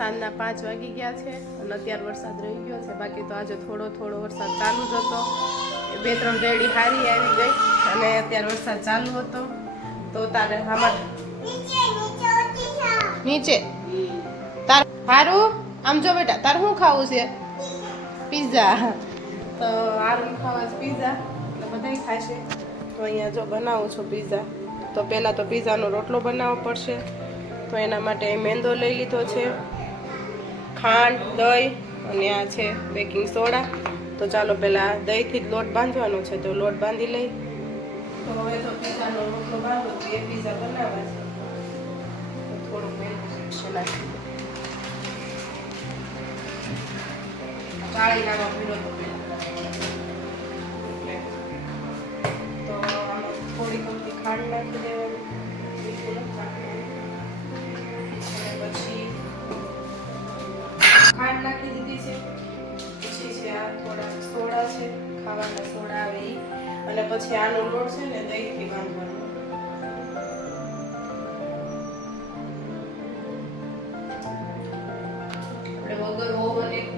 સાંજના 5 વાગી ગયા છે અને અત્યારે વરસાદ રહી ગયો છે. બાકી તો આજે થોડો થોડો વરસાદ ચાલુ જ હતો. 2-3 રેડી હારી આવી ગઈ અને અત્યારે વરસાદ ચાલુ હતો. તો તારે આમાં નીચે તાર હારું આમ જો બેટા તાર શું ખાવું છે? પિઝા. તો હારું ખાવા છે પિઝા એટલે બધાય ખાશે. તો અહીંયા જો બનાવું છું પિઝા. તો પહેલાં તો પિઝાનો રોટલો બનાવવો પડશે. તો એના માટે મેંદો લઈ લીધો છે, ખાંડ, દહીં અને આ છે બેકિંગ સોડા. તો ચાલો પહેલાં દહીંથી જ લોટ બાંધવાનો છે. તો લોટ બાંધી લઈ. તો હવે તો પિઝાનો રોટલો બાંધો તો એ પિઝા બનાવવા છે. થોડુંક મેંદો નાખી કાળી નાનો પીળો તો તો આમાં થોડી કમતી ખાંડ નાખી દેવાની. અને પછી ખાંડ નાખી દીધી છે. પછી છે આ થોડા સોડા છે, ખાવાના સોડા આવે એ. અને પછી આનો લોટ છે ને દહીંથી બાંધવાનો. વગર ઓવન એક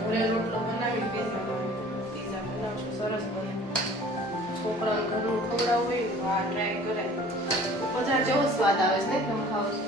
ઘરે રોટલો બનાવી પિઝા બનાવશું. સરસ બને. છોકરાને ઘરનું ખવડાવવું હોય તો આ ટ્રાય કરાય. બજાર જેવો સ્વાદ આવે છે ને તમે ખાવ છો.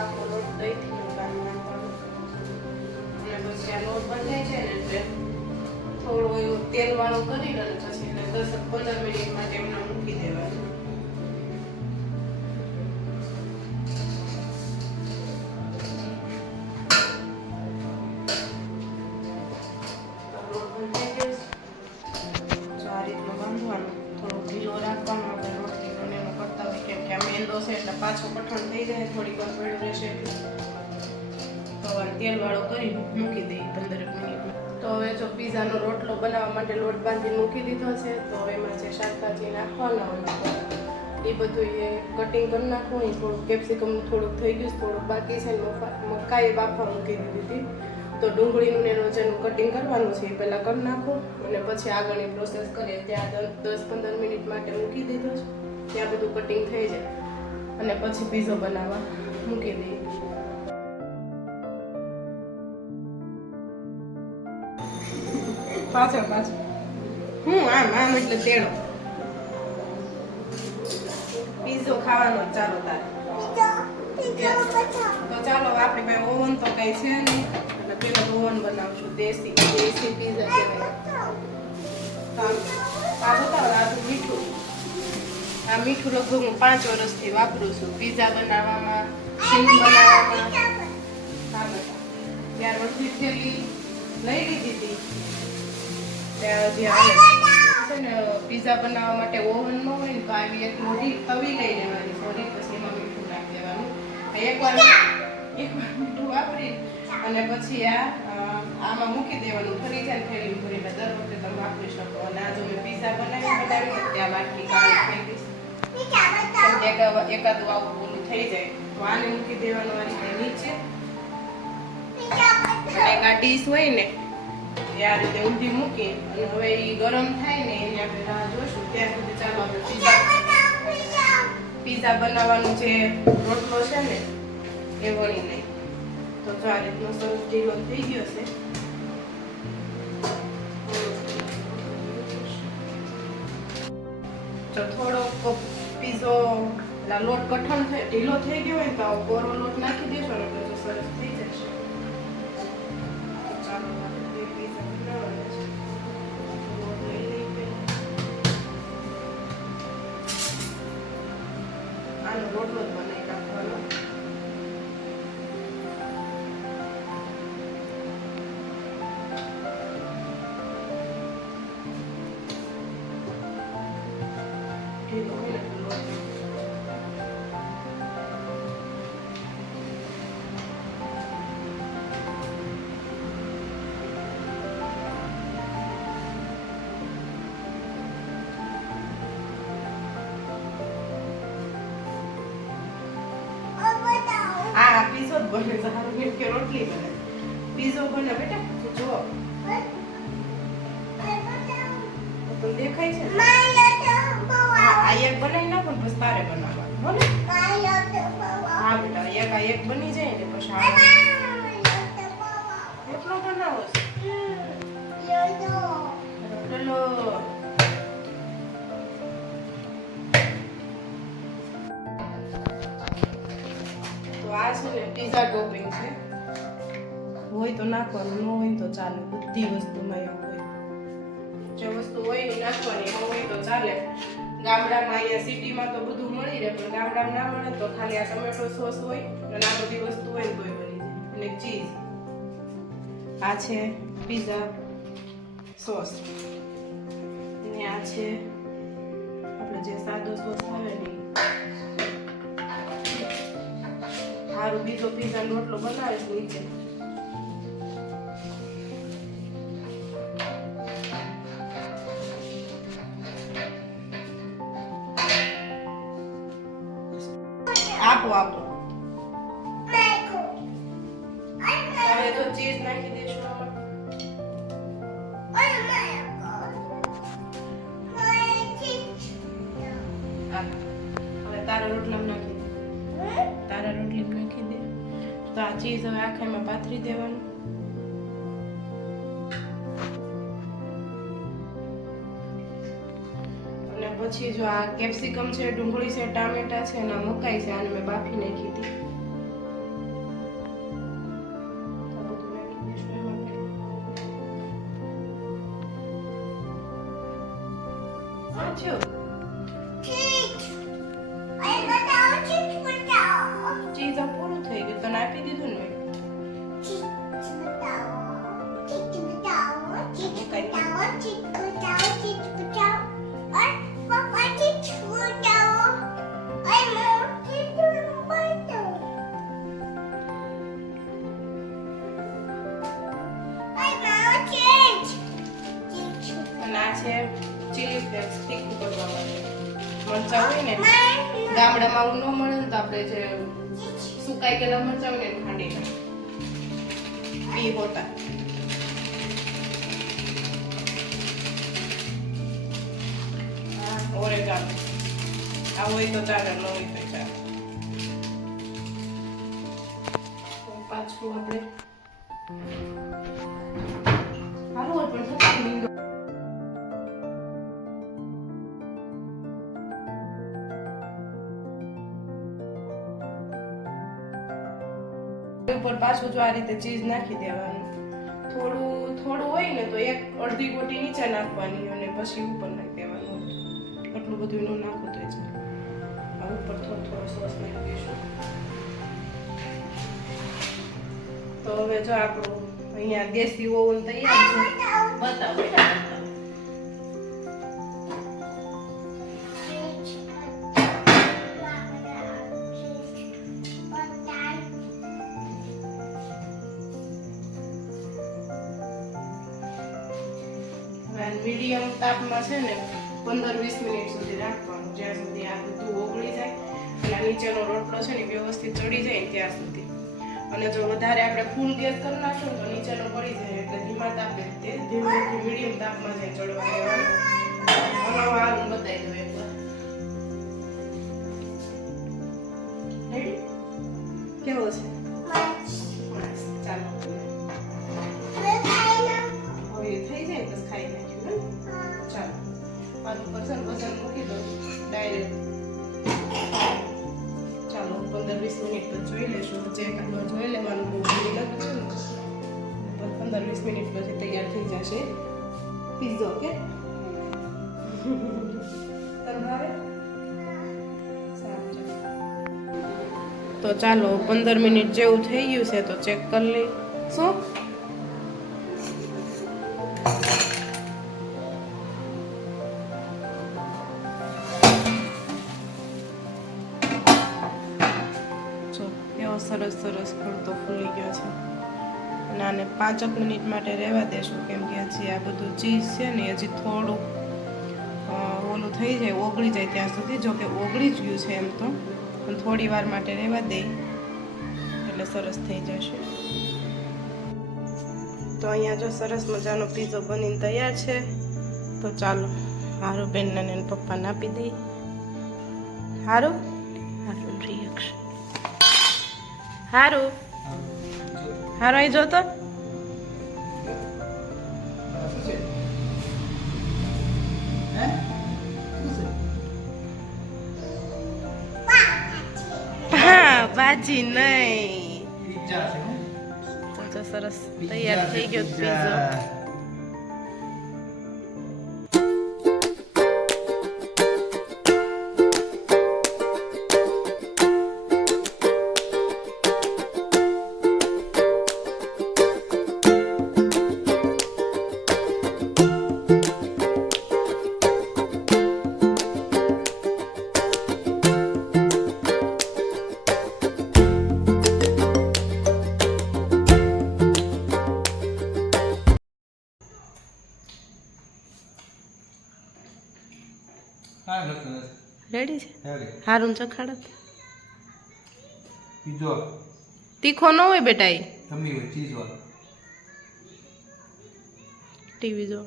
આખો લોટ દહીંથી બાંધવાનો. અને પછી આ લોટ બંધાય છે ને એટલે થોડું એવું તેલ વાળું કરી અને પછી એને 10-15 મિનિટ માટે એમને મૂકી દેવાનું. એટલે પાછો કઠણ થઈ જાય, થોડીક વાર પડ્યું રહેશે તો તેલ વાળો કરી મૂકી દઈએ 15 મિનિટ. તો હવે જો પિઝાનો રોટલો બનાવવા માટે લોટ બાંધી મૂકી દીધો છે. તો હવે એમાં જે શાકભાજી નાખવાના હોય એ બધું એ કટિંગ કરી નાખવું. થોડું કેપ્સિકમ થોડુંક થઈ ગયું, થોડુંક બાકી છે. મકાઈ બાફા મૂકી દીધી. તો ડુંગળીનું ને રોજાનું કટિંગ કરવાનું છે એ પહેલાં કરી નાખું અને પછી આગળની પ્રોસેસ કરીએ. ત્યાં 10-15 મિનિટ માટે મૂકી દીધો છે. ત્યાં બધું કટિંગ થઈ જાય અને પછી પીઝો બનાવવા મૂકી દઈએ. પાછળ આમ એટલે તેડો પીઝો ખાવાનો ચાલો તારે. તો ચાલો આપણી પાસે ઓવન તો કઈ છે નહીં એટલે પેલા ઓવન બનાવશું. દેશી પીઝા કહેવાય. આ બતાવો આ મીઠું. આ મીઠું લગભગ હું 5 વર્ષથી વાપરું છું. પીઝા બનાવવામાં, શીંગ બનાવવામાં. હા બેટા ત્યાર વર્ષથી થેલી લઈ લીધી હતી. ત્યાં હજી આવે છે ને પીઝા બનાવવા માટે ઓવન ન હોય ને તો આવી એક મોટી તવી લઈ લેવાની. સોરી પછી એમાં મીઠું નાખી દેવાનું. એકવાર મીઠું વાપરી અને પછી આમાં મૂકી દેવાનું. ફરી જાય થેલી ભરીને દર વખતે તમે વાપરી શકો. અને આ જો મેં પીઝા બનાવી ત્યાં વાટકી કાઢી થઈ ગઈ. એકાદું આવું બોલું થઈ જાય તો આને મૂકી દેવાનું આ રીતે નીચે. અને એક આ ડીશ હોય ને એ આ રીતે ઊંધી મૂકી અને હવે એ ગરમ થાય ને એની આપણે રાહ જોઈશું. ત્યાં સુધી ચાલો આપણે પીઝા બનાવવાનું જે રોટલો છે ને એ વણી લઈ. તો જો આ રીતનો સરસ ઢીલો થઈ ગયો છે. તો થોડો પીઝો લોટ કઠણ ઢીલો થઈ ગયો હોય તો કોરો લોટ નાખી દેશો ને તો સરસ થઈ જશે. ચાલો પીઝા બનાવવાનો છે. લોટ લઈ લઈએ. આનો રોટલો જ બનાવી નાખવાનો. ઢીલો હોય ને લોટ પીઝો જ બને. સારું કેમ કે રોટલી બને. પીઝો બને બેટા જો દેખાય છે. આ એક બનાવી નાખો ને પછી તારે બનાવવાનું. હો ને હા બેટા એક બની જાય ને પછી એટલો બનાવો ચલો તો આ છે ને પીઝા ટોપિંગ છે હોય તો નાખવાનું ન હોય તો ચાલે બધી વસ્તુમાં એવું હોય જે વસ્તુ હોય ને નાખવાની ન હોય તો ચાલે ગામડામાં અહીંયા સિટીમાં તો બધું મળી રહે પણ ગામડામાં ના મળે તો ખાલી આ ટમેટો સોસ હોય અને આ બધી વસ્તુ હોય ને તોય બની જાય અને ચીઝ આ છે પીઝા સોસ અને આ છે આપણે જે સાદો સોસ આવે ને સારું બીજો પીઝા રોટલો બનાવે છે નીચે આપો હવે તો ચીઝ નાખી દઈશું હવે તારા રોટલા નાખી દે તો આ ચીઝ હવે આખામાં પાથરી દેવાનું અને પછી જો આ કેપ્સિકમ છે ડુંગળી છે ટામેટા છે અને મકાઈ છે આને મેં બાફી નાખી હતી ચીઝ પૂરું થઈ ગયું તને આપી દીધું ને ચીલી ફ્લેક્સ તીખું કરવા માટે મરચાં હોય ને ગામડામાં આવું ન મળે ને તો આપણે જે સુકાઈ ગયેલા મરચાં હોય ને ખાંડી એ હોતા ઓરેગાનો આ હોય તો ચાલે ન હોય તો ચાલે પાછું આપણે સારું હોય પણ ઉપર પાછું જો આ રીતે ચીઝ નાખી દેવાનું થોડું હોય ને તો એક અડધી ગોટી નીચે નાખવાની અને પછી ઉપર નાખી દેવાનું એટલું બધું ન નાખો તો જ આ ઉપર થોડો સોસ નાખી દઈશું તો હવે જો આપણું અહીંયા દેશી ઓવન તૈયાર છે બતાવો મીડિયમ તાપમાં છે ને 15-20 મિનિટ સુધી રાખવાનું જ્યાં સુધી આ બધું ઓગળી જાય અને નીચેનો રોટલો છે ને વ્યવસ્થિત ચડી જાય ત્યાં સુધી અને જો વધારે આપણે ફૂલ ગેસ કરી નાખશું તો નીચેનો પડી જાય એટલે ધીમા તાપે ધીમેથી મીડિયમ તાપમાં જાય ચડવા દેવાનું હલાવા આલું બતાવી દઉં એકવાર રેડી કેવો છે ચાલો હવે થઈ જાય તો ખાઈ નાખ્યું ચાલો પાછું વજન મૂકી દો ડાયરેક્ટ ચાલો 15-20 મિનિટ તો જોઈ લેશું ચેક જોઈ લેવાનું બહુ ભૂલી નથી છે ને 15-20 મિનિટ પછી તૈયાર થઈ જશે પીઝો કે તમારે તો ચાલો 15 મિનિટ જેવું થઈ ગયું છે તો ચેક કરી લઈ શું સરસ ફરતો ફૂલી ગયો છે અને આને 5 મિનિટ માટે રહેવા દેશું કેમ કે હજી આ બધું ચીઝ છે ને હજી થોડું ઓલું થઈ જાય ઓગળી જાય ત્યાં સુધી જો કે ઓગળી જ ગયું છે એમ તો પણ થોડી વાર માટે રહેવા દઈ એટલે સરસ થઈ જશે તો અહીંયા જો સરસ મજાનો પીઝો બનીને તૈયાર છે તો ચાલો હારું બેનને અને પપ્પાને આપી દઈ હારું રિએક્શન હારું હારું અહીં જોતો હા ભાજી નહીં તો સરસ તૈયાર થઈ ગયો પીઝો રેડી છે હારું ચખાડત તીખો ન હોય બેટા એ ટીવી જો